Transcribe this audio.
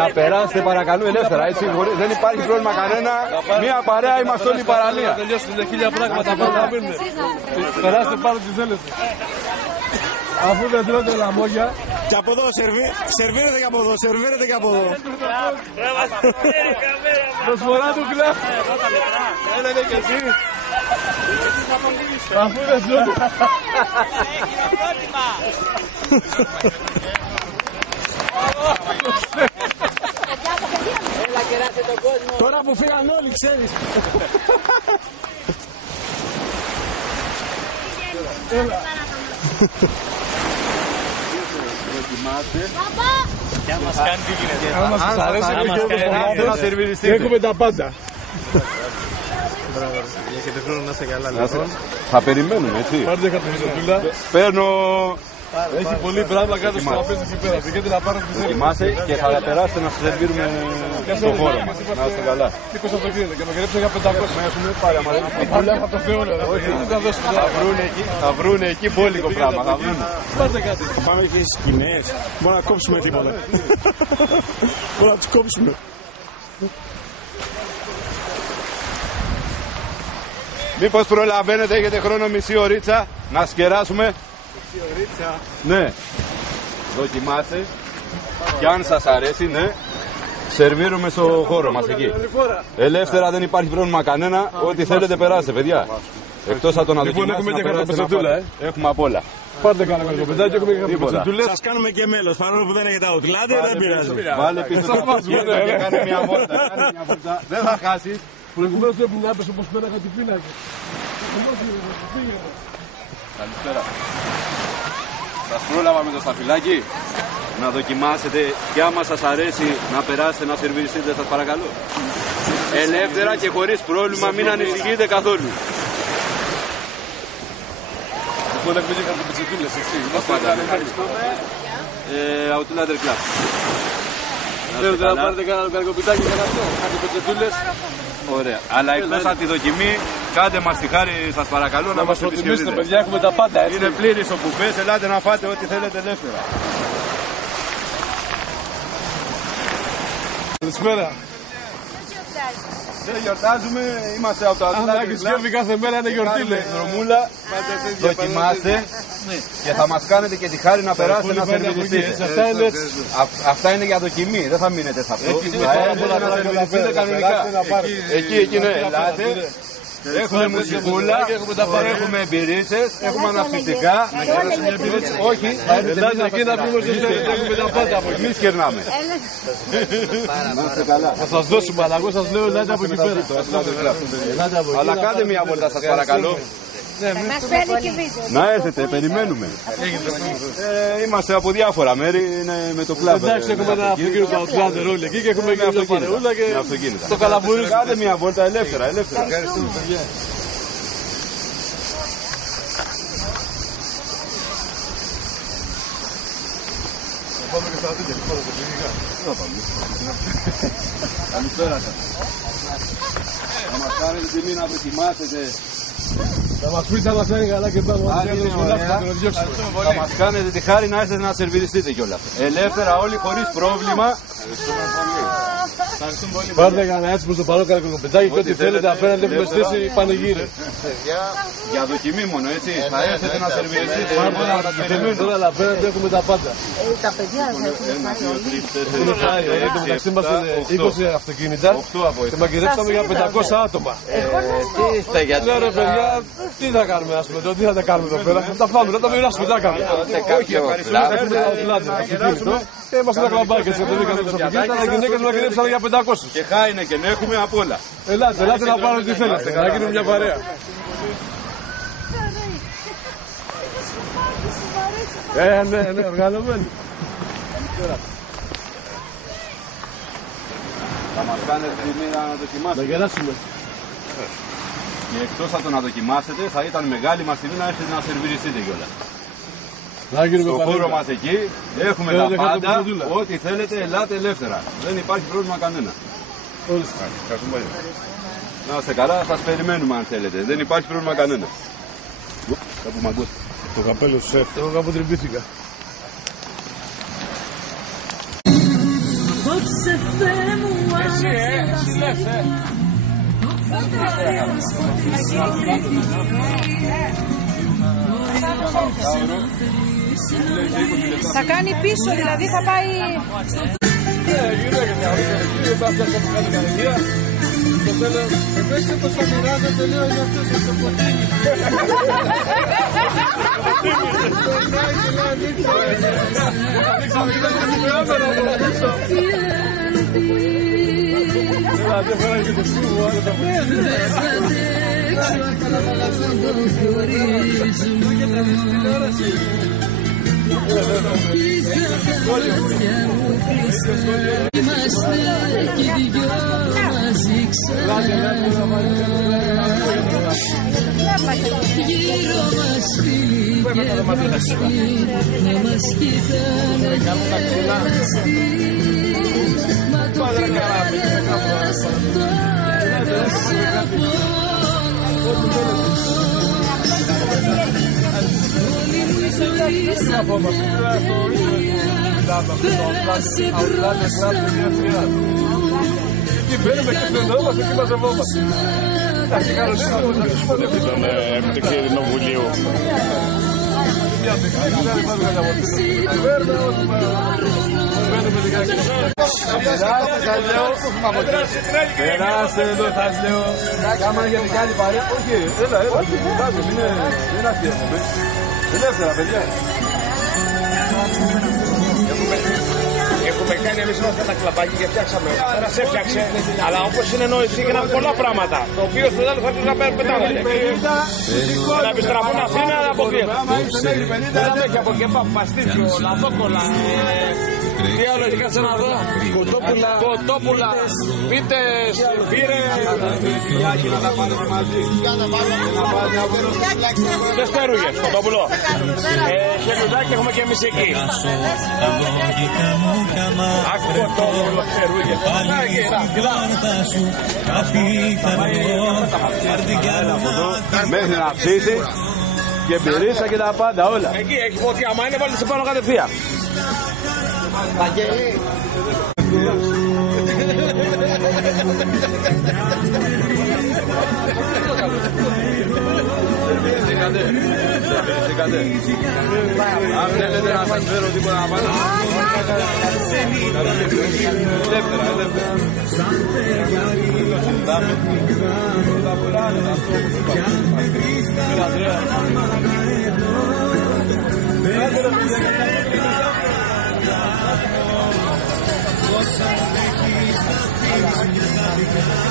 Να περάσετε παρακαλώ ελεύθερα, έτσι, δεν υπάρχει πρόβλημα κανένα. Μία παρέα είμαστε όλοι η παραλία. Τελειώσετε χίλια πράγματα πάνω να μείνουν. Περάστε πάνω τι θέλετε. Αφού δεν τρώτε λαμόγια. Και από εδώ σερβίρετε και από εδώ, σερβίρετε και από εδώ. Προσφορά του κλαμπ. Έλα και εσύ. Αφού δεν τρώτε. Τώρα που φύγαν όλοι, ξέρεις. Έλα. Και αν μας κάνει τι γίνεται. Αν μας αρέσει να σερβιριστείτε. έχουμε τα πάντα. Έχετε χρόνο να είστε καλά, Θα περιμένουμε, έτσι. Πάρτε χαρτοφυζοτούλα. Παίρνω. Έχει πολύ πράγμα κάτω στο τραπέζι εκεί πέρα. Πήγαινε να πάρω τις θέλεις. Δοκιμάστε και θα περάσετε να σας σερβίρουμε στον χώρο μας. Να είστε καλά. Τι κόστα το γίνεται και με γρέψε για 500. Πολλά από το Θεό, ρε. Θα βρούνε εκεί μπόλικο πράγμα. Θα βρούνε. Πάρτε κάτι. Πάμε και στις σκηνές. Μπορούμε να κόψουμε τίποτα. Μπορούμε να τους κόψουμε. Μήπως προλαβαίνετε, έχετε χρόνο μισή ωρίτσα να σκεράσουμε. Μισή ωρίτσα. Ναι. Δοκιμάστε. Και αν σας αρέσει, ναι. Σερβίρουμε στο χώρο μας εκεί. Ελεύθερα, δεν υπάρχει πρόβλημα κανένα. Ό,τι θέλετε περάστε, παιδιά. Εκτός από το να Λοιπόν, δοκιμάσετε έχουμε να και περάσετε χαρτοπετσετούλα, Έχουμε απ' όλα. Πάρτε κανένα κοπεδάκι, έχουμε και χαρτοπετσετούλες. Σας κάνουμε και μέλος, παρόλο που δεν έχετε outlander, δεν πειράζει. Βάλε πίσω το πασχέτο και κάνε μια βόλτα. Δεν θα χάσεις. Προηγουμένως πρέπει να έπεσε όπως πέραγα την πίνακα. Καλησπέρα. Σας πρόλαβα με το σταφυλάκι να δοκιμάσετε και άμα σας αρέσει να περάσετε να σερβιριστείτε, σας παρακαλώ. Ελεύθερα και χωρίς πρόβλημα, μην ανησυχείτε καθόλου. Λοιπόν, έχουμε και χαρτοπετσετούλες, έτσι. Ευχαριστούμε. Outlander Club. Θέλετε να πάρετε κανένα καρκοπιτάκι για αυτό, χαρτοπετσετούλες. Ωραία. Αλλά εκτός από τη δοκιμή, κάντε μας τη χάρη, σας παρακαλώ, να μας προτιμήσετε, επισκεφτείτε. παιδιά, έχουμε τα πάντα, έτσι. Είναι πλήρης ο μπουφές, ελάτε να φάτε ό,τι θέλετε ελεύθερα. Καλησπέρα. Δεν γιορτάζουμε, είμαστε από το Αν Outlander έχει Club. σκέφη κάθε μέρα είναι γιορτή, λέει. Δρομούλα, δοκιμάστε και θα μας κάνετε και τη χάρη να περάσετε να σερβιριστείτε. Αυτά είναι έτσι. Αυτά είναι για δοκιμή, δεν θα μείνετε σε αυτό. Θα έρθετε να σερβιριστείτε κανονικά. Εκεί, ναι, ελάτε. Έχουμε μουσικούλα, έχουμε μπυρίτσες, έχουμε αναψυκτικά. Όχι, Ελάτε εκεί να πούμε στο στέλνετε, έχουμε τα πάντα από εκεί. εμείς κερνάμε. Θα σας δώσουμε, αλλά εγώ σας λέω ελάτε από εκεί πέρα. Αλλά κάντε μια βόλτα σας παρακαλώ. Μας παίρνει και βίντεο. Να έρθετε, περιμένουμε. Είμαστε από διάφορα μέρη, είναι με το κλαμπ. Εντάξει, έχουμε ένα αυτοκίνητο Outlander όλοι εκεί και έχουμε και μια παρεούλα και το καλαμπούρι. Κάντε μια βόλτα ελεύθερα, ελεύθερα. Καλησπέρα σας. Θα μας κάνετε τιμή να δοκιμάσετε. Θα μας πείτε αν μας είναι καλά και πάμε. Θα μας κάνετε τη χάρη να έρθετε να σερβιριστείτε κιόλας. Ελεύθερα όλοι, χωρίς πρόβλημα. Πάρτε κανένα έτσι που στο παρόν καρκοκοπιτάκι και ό,τι θέλετε απέναντι έχουμε στήσει πανηγύρι. Για δοκιμή μόνο, έτσι. Θα έρθετε να σερβιριστείτε. Τώρα αλλά απέναντι έχουμε τα πάντα. Τα παιδιά θα Είναι χάρη, μεταξύ μας είναι 20 αυτοκίνητα και μαγειρέψαμε για 500 άτομα. Λέω ρε παιδιά, τι θα κάνουμε ας πούμε, τι θα τα κάνουμε εδώ πέρα, θα τα φάμε, θα τα μοιράσουμε, τι θα κάνουμε. Έχουμε Outlander αυτοκίνητο και είμαστε ένα κλαμπάκι έτσι, δεν είχαμε τους αυτοκίνητα, αλλά οι γυναίκες μαγειρέψαν για 500. Και χάινε και έχουμε απ' όλα. Ελάτε να πάρετε τι θέλετε, να γίνουμε μια παρέα. Ναι, οργανωμένοι. Θα μας κάνετε τιμή να δοκιμάσετε. Να γελάσουμε. Και εκτός από το να δοκιμάσετε, θα ήταν μεγάλη μας τιμή να έρθετε να σερβιριστείτε κιόλας. Να γίνουμε Στο παρέα. χώρο μας εκεί έχουμε τα πάντα, ό,τι θέλετε ελάτε ελεύθερα. Δεν υπάρχει πρόβλημα κανένα. Να είστε καλά, σας περιμένουμε αν θέλετε. Δεν υπάρχει πρόβλημα κανένα. Κάπου μαγκός. Το καπέλο σου σεφ. Εγώ κάπου τριμπήθηκα. Εσύ λες, Θα κάνει πίσω, δηλαδή θα πάει... Γύρω και θα φτιάξω από κάτι κανεγία. Το θέλω, εμείς όπως θα μοιράζεται, λέω για αυτό το ποτίνι. Δεν φοράει και το σκούβο, άλλο τα είμαστε κι οι δυο μαζί ξανά. Γύρω μας φίλοι και μπροστοί να μας κοιτάνε γελαστοί. Μα το χρειάζεται τώρα τόσα πόνος. Όλη μου η ζωή σαν πέρασε χρόνια. Εκεί μπαίνουμε και στενόμαστε και μαζευόμαστε. Τον επιτυχή Κοινοβουλίου. Περάστε εδώ σας λέω. Κάμα για την κάνει παρέα. Όχι, έλα, είναι αστεία. Ελεύθερα παιδιά. Έχουμε κάνει εμείς είμαστε τα κλαμπάκια και φτιάξαμε. Τώρα σε έφτιαξε, αλλά όπως είναι νοητή έγιναν πολλά πράγματα. Το οποίο στο τέλος θα τους να πετάγονται. Να επιστραφούν Αθήνα, να αποκλείεται. Δεν έχει από κέμπα, παστίτσιο, λαδόκολα. Τι άλλο έχει, κάτσε να δω. Κοτόπουλα, πίτες, μπύρες. Να τα πάρουμε μαζί. Και σπέρουγες, κοτόπουλο. Και λουδάκι έχουμε και εμείς εκεί. Άκου κοτόπουλο, σπέρουγες. Μέχρι να ψήσει και μπυρίσα και τα πάντα όλα. Εκεί έχει φωτιά, άμα είναι βάλτε σε πάνω κατευθείαν. Βαγγέλη. Αν θέλετε να σας φέρω τίποτα να πάτε. Ελεύθερα, ελεύθερα. Όσα έχεις θα πεις